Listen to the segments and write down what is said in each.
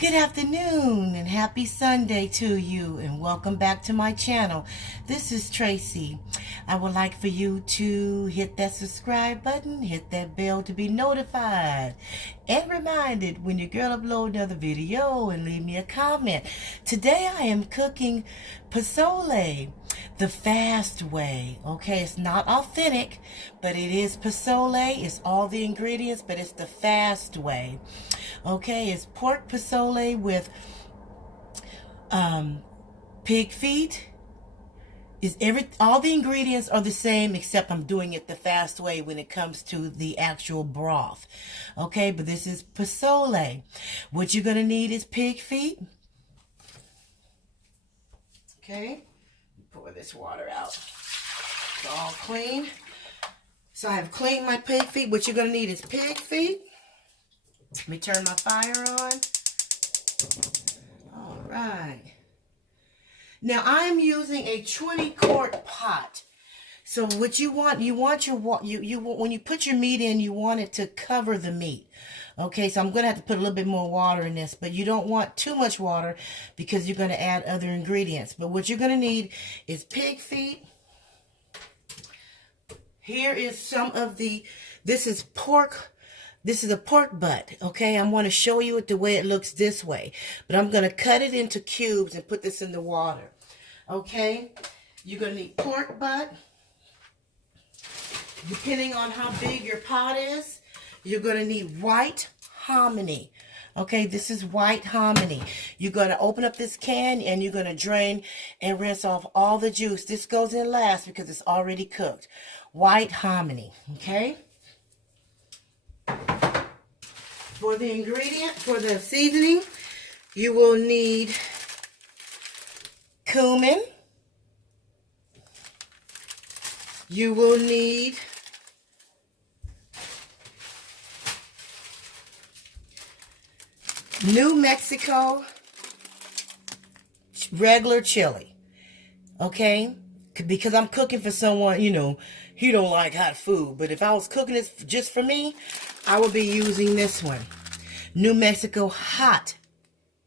Good afternoon and happy Sunday to you, and welcome back to my channel. This is Tracy. I would like for you to hit that subscribe button, hit that bell to be notified and reminded when your girl upload another video, and leave me a comment. Today I am cooking posole the fast way. Okay, it's not authentic, but it is posole. It's all the ingredients, but it's the fast way. Okay, it's pork posole with pig feet. All the ingredients are the same, except I'm doing it the fast way when it comes to the actual broth. Okay, but this is posole. What you're gonna need is pig feet. Okay, pour this water out. It's all clean. So I have cleaned my pig feet. What you're gonna need is pig feet. Let me turn my fire on. All right. Now I'm using a 20-quart pot. So what you want when you put your meat in, you want it to cover the meat. Okay, so I'm going to have to put a little bit more water in this, but you don't want too much water because you're going to add other ingredients. But what you're going to need is pig feet. Here is this is pork. This is a pork butt, okay? I'm going to show you it the way it looks this way. But I'm going to cut it into cubes and put this in the water, okay? You're going to need pork butt. Depending on how big your pot is, you're going to need white hominy, okay? This is white hominy. You're going to open up this can and you're going to drain and rinse off all the juice. This goes in last because it's already cooked. White hominy, okay? For the seasoning, you will need cumin. You will need New Mexico regular chili. Okay? Because I'm cooking for someone, he don't like hot food. But if I was cooking this just for me, I would be using this one. New Mexico hot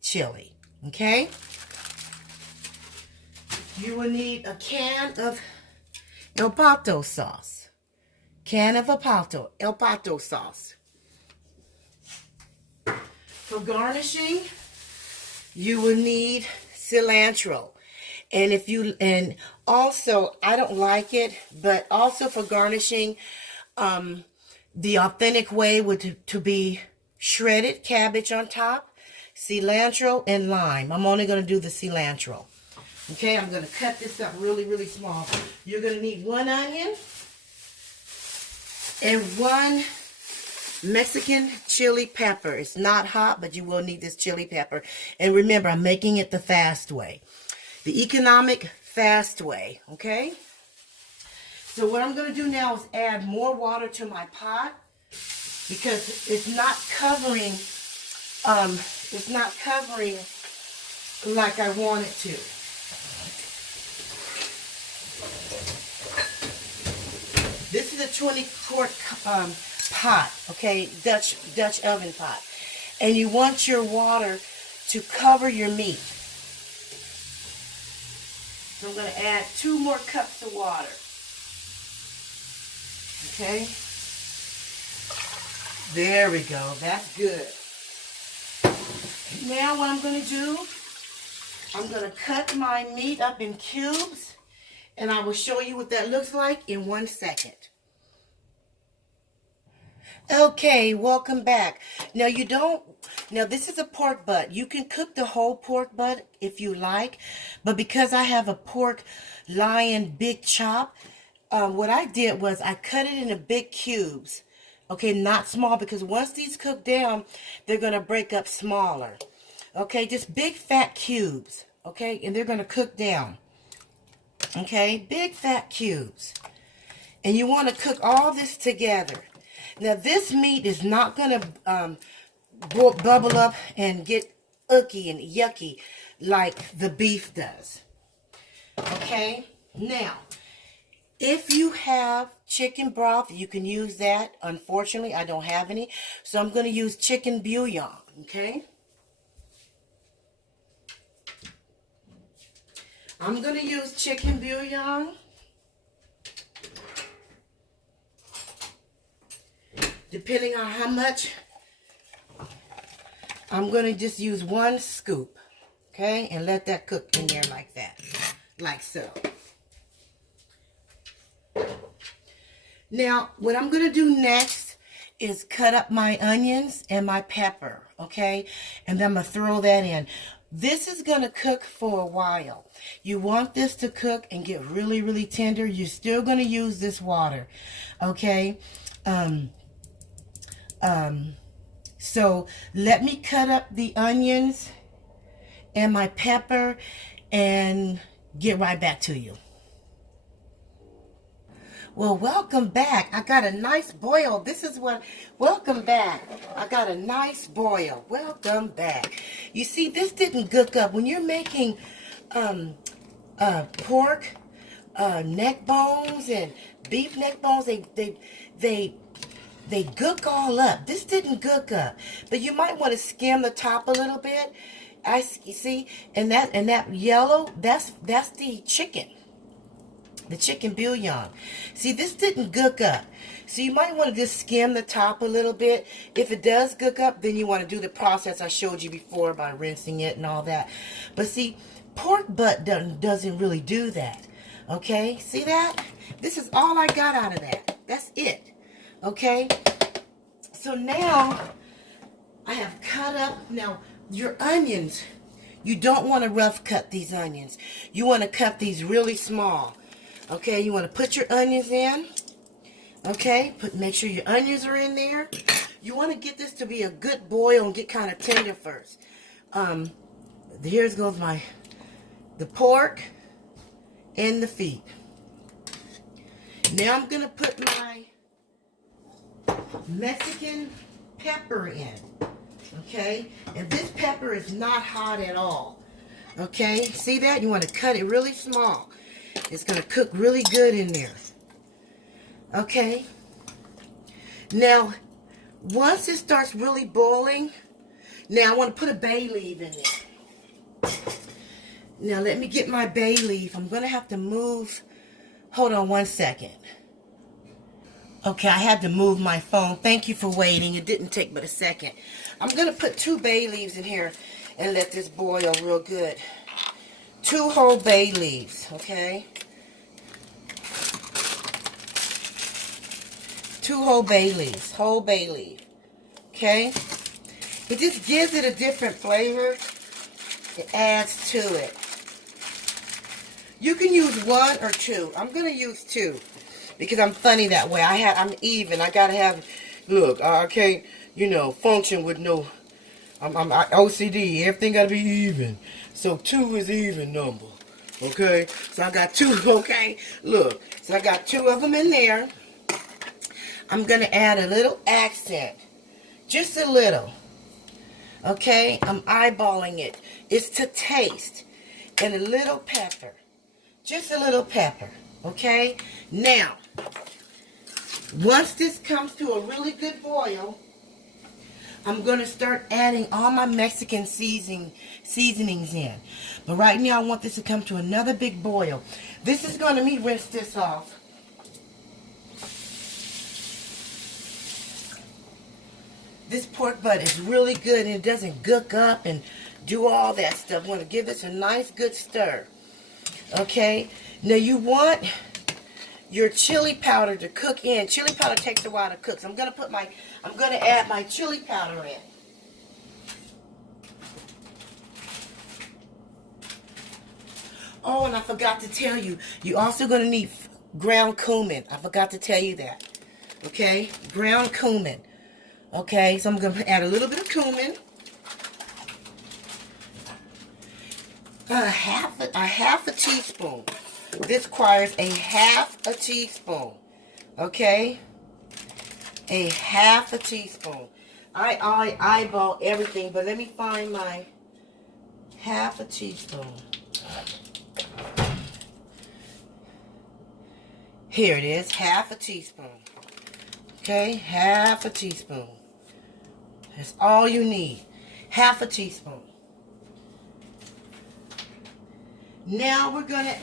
chili. Okay? You will need a can of El Pato sauce. Can of El Pato sauce. For garnishing, you will need cilantro. And also, I don't like it, but also for garnishing, the authentic way would to be shredded cabbage on top, cilantro, and lime. I'm only going to do the cilantro. Okay, I'm going to cut this up really, really small. You're going to need 1 onion and 1 Mexican chili pepper. It's not hot, but you will need this chili pepper. And remember, I'm making it the fast way. The economic fast way, okay? So what I'm going to do now is add more water to my pot because it's not covering like I want it to. This is a 20-quart pot, okay? Dutch oven pot. And you want your water to cover your meat. So I'm going to add 2 more cups of water. Okay? There we go. That's good. Now what I'm going to do, I'm going to cut my meat up in cubes, and I will show you what that looks like in 1 second. Okay, welcome back. Now this is a pork butt. You can cook the whole pork butt if you like, but because I have a pork lion big chop, what I did was I cut it into big cubes. Okay, not small, because once these cook down, they're going to break up smaller. Okay, just big fat cubes. Okay, and they're going to cook down. Okay, big fat cubes. And you want to cook all this together. Now, this meat is not going to bubble up and get icky and yucky like the beef does. Okay? Now, if you have chicken broth, you can use that. Unfortunately, I don't have any. So I'm going to use chicken bouillon. Okay? I'm going to use chicken bouillon. Depending on how much, I'm going to just use 1 scoop. Okay? And let that cook in there like that. Like so. Now, what I'm going to do next is cut up my onions and my pepper. Okay? And then I'm going to throw that in. This is going to cook for a while. You want this to cook and get really, really tender. You're still going to use this water. Okay? So let me cut up the onions and my pepper and get right back to you. Well, welcome back. I got a nice boil. Welcome back. I got a nice boil. Welcome back. You see, this didn't cook up. When you're making pork neck bones and beef neck bones, they gook all up. This didn't gook up. But you might want to skim the top a little bit. You see, and that yellow, that's the chicken. The chicken bouillon. See, this didn't gook up. So you might want to just skim the top a little bit. If it does gook up, then you want to do the process I showed you before by rinsing it and all that. But see, pork butt doesn't really do that. Okay? See that? This is all I got out of that. That's it. Okay? So now, I have cut up, now, your onions. You don't want to rough cut these onions. You want to cut these really small. Okay, you want to put your onions in. Okay, make sure your onions are in there. You want to get this to be a good boil and get kind of tender first. Here goes the pork and the feet. Now I'm going to put my Mexican pepper in. Okay, and this pepper is not hot at all. Okay, see that? You want to cut it really small. It's going to cook really good in there. Okay. Now, once it starts really boiling, now I want to put a bay leaf in there. Now, let me get my bay leaf. I'm going to have to move. Hold on 1 second. Okay, I had to move my phone. Thank you for waiting. It didn't take but a second. I'm going to put 2 bay leaves in here and let this boil real good. 2 whole bay leaves, okay? 2 whole bay leaves, okay? It just gives it a different flavor. It adds to it. You can use 1 or 2. I'm going to use 2 because I'm funny that way. I'm even. I got to have, look, I can't, function with no, I'm OCD. Everything got to be even. So 2 is even number, okay? So I got 2, okay? Look, so I got 2 of them in there. I'm going to add a little accent, just a little, okay? I'm eyeballing it. It's to taste, and a little pepper, just a little pepper, okay? Now, once this comes to a really good boil, I'm going to start adding all my Mexican seasonings in. But right now, I want this to come to another big boil. This is going to, let me rinse this off. This pork butt is really good and it doesn't gook up and do all that stuff. I want to give this a nice good stir. Okay? Now you want your chili powder to cook in. Chili powder takes a while to cook. So I'm going to add my chili powder in. Oh, and I forgot to tell you, you're also going to need ground cumin. I forgot to tell you that. Okay? Ground cumin. Okay, so I'm going to add a little bit of cumin. A half a teaspoon. This requires a half a teaspoon. Okay? A half a teaspoon. I eyeball everything, but let me find my half a teaspoon. Here it is, half a teaspoon. Okay, half a teaspoon. That's all you need. Half a teaspoon. Now we're going to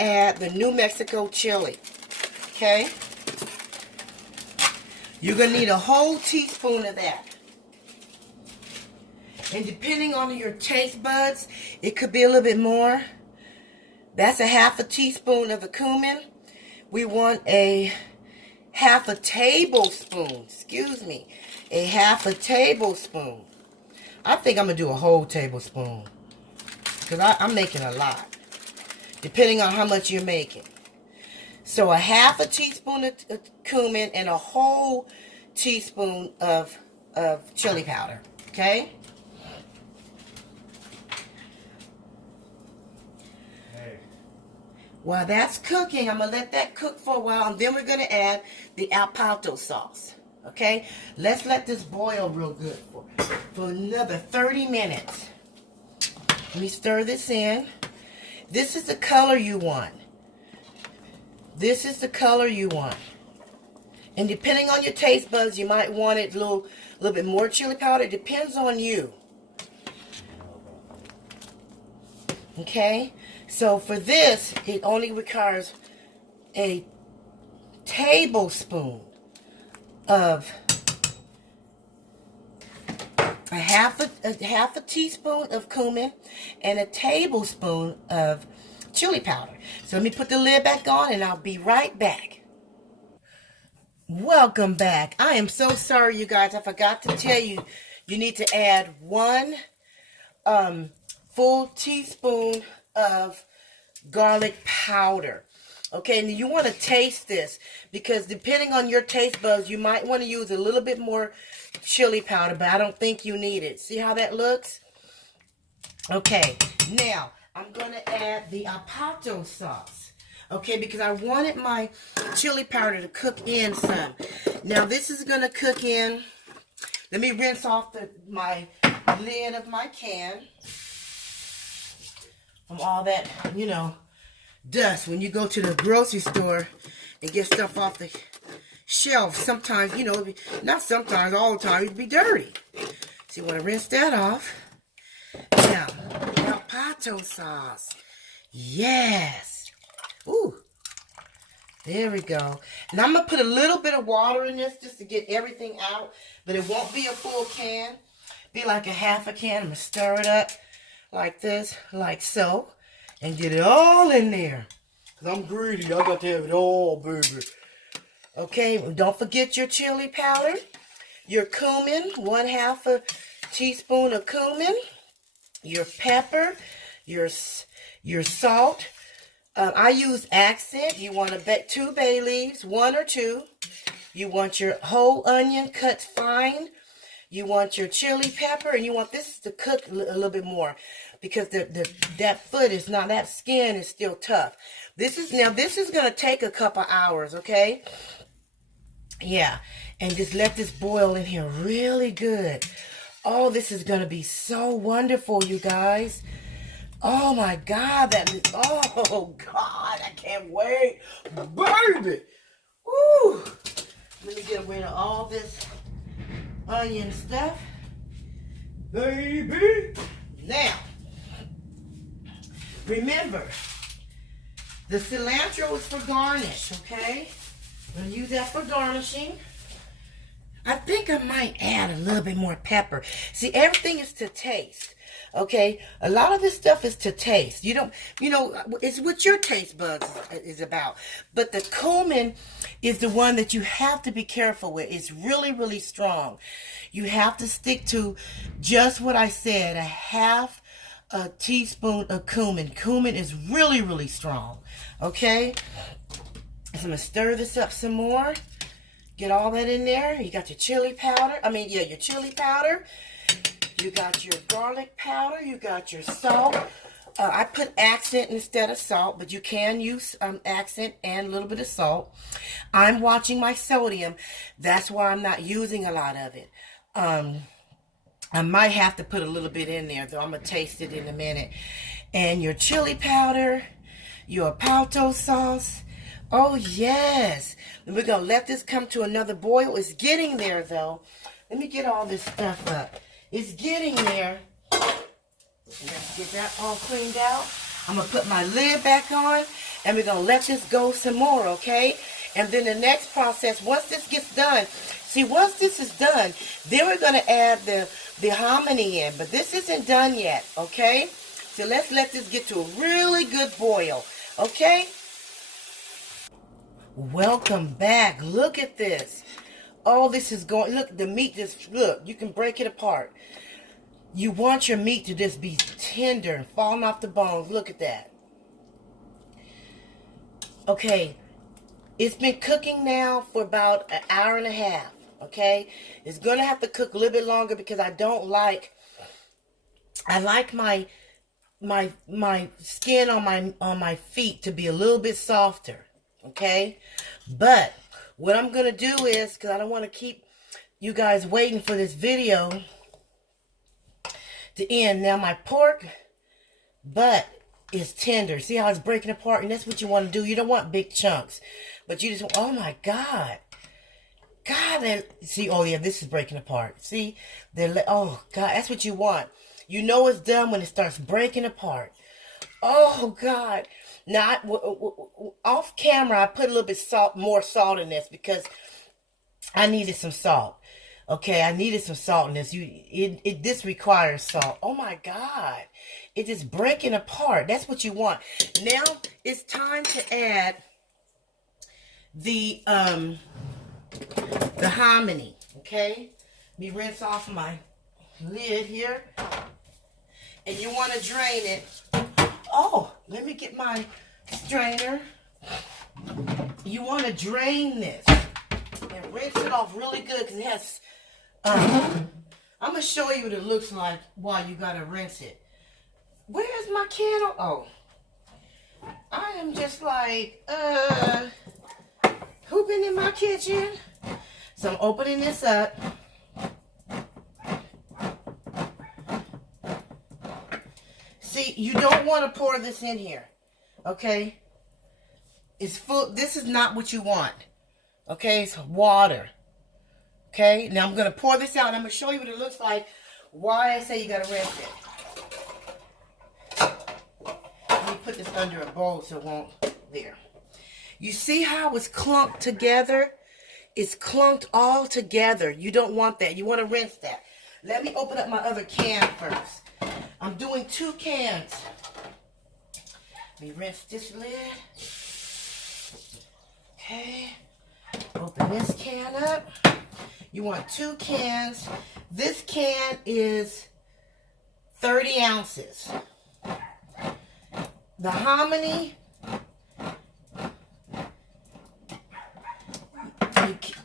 add the New Mexico chili. Okay? You're going to need a whole teaspoon of that. And depending on your taste buds, it could be a little bit more. That's a half a teaspoon of the cumin. We want a half a tablespoon. A half a tablespoon. I think I'm going to do a whole tablespoon. Because I'm making a lot. Depending on how much you're making. So a half a teaspoon of cumin and a whole teaspoon of chili powder. Okay? While that's cooking, I'm going to let that cook for a while, and then we're going to add the Alpato sauce. Okay? Let's let this boil real good for another 30 minutes. Let me stir this in. This is the color you want. This is the color you want. And depending on your taste buds, you might want it a little bit more chili powder. It depends on you. Okay? So for this, it only requires a tablespoon of a half a teaspoon of cumin and a tablespoon of chili powder. So let me put the lid back on and I'll be right back. Welcome back. I am so sorry, you guys. I forgot to tell you, you need to add 1 full teaspoon of garlic powder. Okay, and you want to taste this because depending on your taste buds, you might want to use a little bit more chili powder, but I don't think you need it. See how that looks? Okay, now I'm going to add the Alpato sauce. Okay, because I wanted my chili powder to cook in some. Now this is going to cook in. Let me rinse off my lid of my can from all that, dust. When you go to the grocery store and get stuff off the shelf, sometimes, not sometimes, all the time, it'd be dirty. So you want to rinse that off. Now, Alpato sauce. Yes. Ooh. There we go. And I'm going to put a little bit of water in this just to get everything out. But it won't be a full can. Be like a half a can. I'm going to stir it up like this, like so. And get it all in there. Because I'm greedy. I got to have it all, baby. Okay, don't forget your chili powder. Your cumin, 1/2 a teaspoon of cumin. Your pepper. Your salt. I use accent. You want 2 bay leaves, 1 or 2. You want your whole onion cut fine. You want your chili pepper, and you want this to cook a little bit more because that skin is still tough. This is going to take a couple hours, okay? Yeah, and just let this boil in here really good. Oh, this is going to be so wonderful, you guys. Oh my God, oh God, I can't wait, baby. Woo! Let me get rid of all this onion stuff, baby. Now, remember, the cilantro is for garnish, okay? I'm gonna use that for garnishing. I think I might add a little bit more pepper. See, everything is to taste. Okay, a lot of this stuff is to taste. It's what your taste buds is about. But the cumin is the one that you have to be careful with. It's really, really strong. You have to stick to just what I said, 1/2 a teaspoon of cumin. Cumin is really, really strong. Okay, so I'm going to stir this up some more. Get all that in there. You got your chili powder. Your chili powder. You got your garlic powder. You got your salt. I put accent instead of salt, but you can use accent and a little bit of salt. I'm watching my sodium. That's why I'm not using a lot of it. I might have to put a little bit in there, though. I'm going to taste it in a minute. And your chili powder, your Alpato sauce. Oh, yes. And we're going to let this come to another boil. It's getting there, though. Let me get all this stuff up. It's getting there. Let's get that all cleaned out. I'm going to put my lid back on, and we're going to let this go some more, okay? And then the next process, once this gets done, see, once this is done, then we're going to add the hominy in. But this isn't done yet, okay? So let's let this get to a really good boil, okay? Welcome back. Look at this. Oh, this is going, look, the meat just, look, you can break it apart. You want your meat to just be tender and falling off the bones. Look at that. Okay, it's been cooking now for about an hour and a half, okay? It's going to have to cook a little bit longer because I like my skin on my feet to be a little bit softer, okay? But what I'm going to do is, because I don't want to keep you guys waiting for this video to end. Now my pork butt is tender. See how it's breaking apart? And that's what you want to do. You don't want big chunks. But you just want, oh my God. God, see, oh yeah, this is breaking apart. See? Oh God, that's what you want. You know it's done when it starts breaking apart. Oh God. Now, off camera, I put a little bit more salt in this because I needed some salt. Okay, I needed some salt in this. This requires salt. Oh my God. It is breaking apart. That's what you want. Now it's time to add the hominy. Okay? Let me rinse off my lid here. And you want to drain it. Oh, let me get my strainer. You want to drain this and rinse it off really good because it has I'm going to show you what it looks like while you got to rinse it. Where's my candle? Oh. I am just like, who been in my kitchen? So I'm opening this up. See, you don't want to pour this in here. Okay? It's full. This is not what you want. Okay? It's water. Okay, now I'm going to pour this out and I'm going to show you what it looks like. Why I say you got to rinse it. Let me put this under a bowl so it won't, there. You see how it's clumped together? It's clumped all together. You don't want that. You want to rinse that. Let me open up my other can first. I'm doing 2 cans. Let me rinse this lid. Okay, open this can up. You want 2 cans. This can is 30 ounces. The hominy,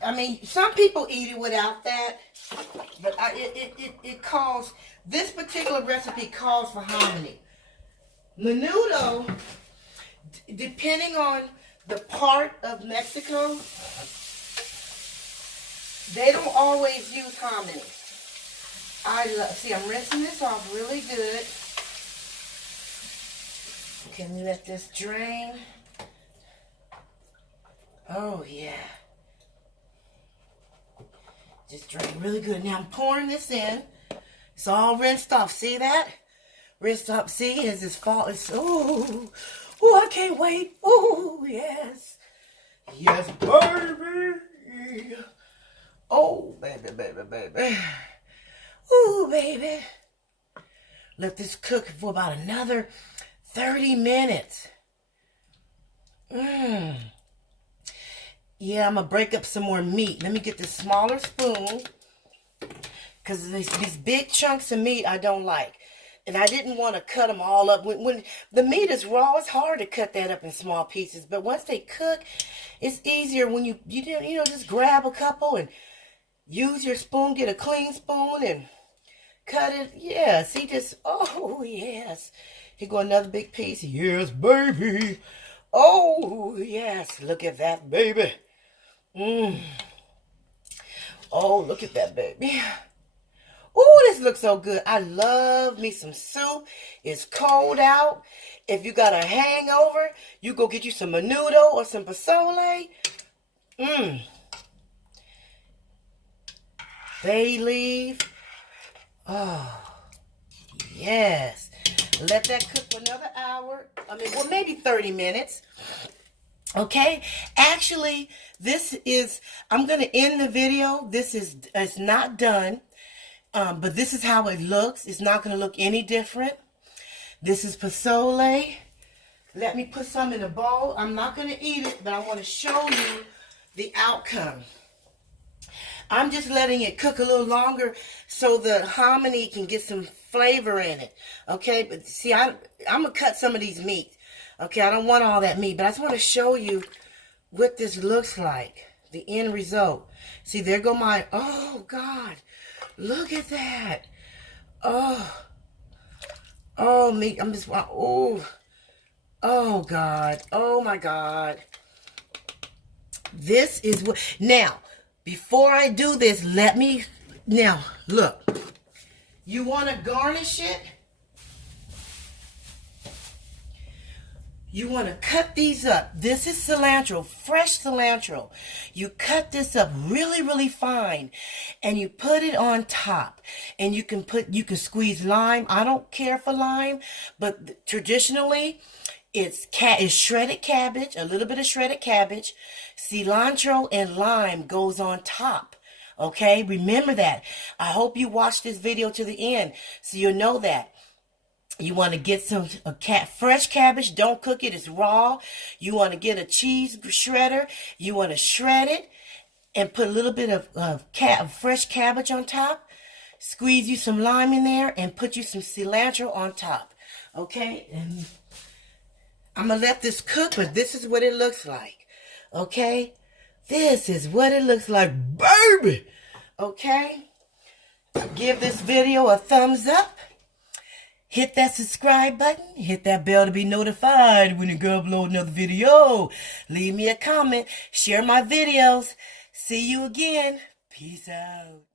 I mean, some people eat it without that, but it calls, this particular recipe calls for hominy. Menudo, depending on the part of Mexico, they don't always use hominy. See, I'm rinsing this off really good. Can you let this drain? Oh, yeah. Just drain really good. Now I'm pouring this in. It's all rinsed off. See that? Rinsed off. See, as this fall, it's, ooh, I can't wait. Ooh, yes. Yes, baby. Oh, baby, baby, baby. Ooh, baby. Let this cook for about another 30 minutes. Yeah, I'm going to break up some more meat. Let me get this smaller spoon. Because these big chunks of meat I don't like. And I didn't want to cut them all up. When the meat is raw, it's hard to cut that up in small pieces. But once they cook, it's easier when you just grab a couple and use your spoon, get a clean spoon and cut it. Yeah, see this? Oh, yes. Here go another big piece. Yes, baby. Oh, yes. Look at that, baby. Oh, look at that, baby. Oh, this this looks so good. I love me some soup. It's cold out. If you got a hangover, you go get you some menudo or some posole. Bay leaf. Oh, yes. Let that cook for another hour. Well, maybe 30 minutes. Okay, actually, I'm going to end the video. It's not done, but this is how it looks. It's not going to look any different. This is posole. Let me put some in a bowl. I'm not going to eat it, but I want to show you the outcome. I'm just letting it cook a little longer so the hominy can get some flavor in it. Okay, but see, I'm going to cut some of these meats. Okay, I don't want all that meat, but I just want to show you what this looks like, the end result. See, there go my, oh, God, look at that. Oh, meat, I'm just, oh, God, oh, my God. This is what, now, before I do this, now, look, you want to garnish it? You want to cut these up. This is cilantro, fresh cilantro. You cut this up really, really fine, and you put it on top. And you can squeeze lime. I don't care for lime, but traditionally, it's shredded cabbage, a little bit of shredded cabbage, cilantro, and lime goes on top. Okay, remember that. I hope you watch this video to the end so you'll know that. You want to get some fresh cabbage. Don't cook it. It's raw. You want to get a cheese shredder. You want to shred it and put a little bit of fresh cabbage on top. Squeeze you some lime in there and put you some cilantro on top. Okay? And I'm going to let this cook, but this is what it looks like. Okay? This is what it looks like, baby. Okay? Give this video a thumbs up. Hit that subscribe button. Hit that bell to be notified when you go upload another video. Leave me a comment. Share my videos. See you again. Peace out.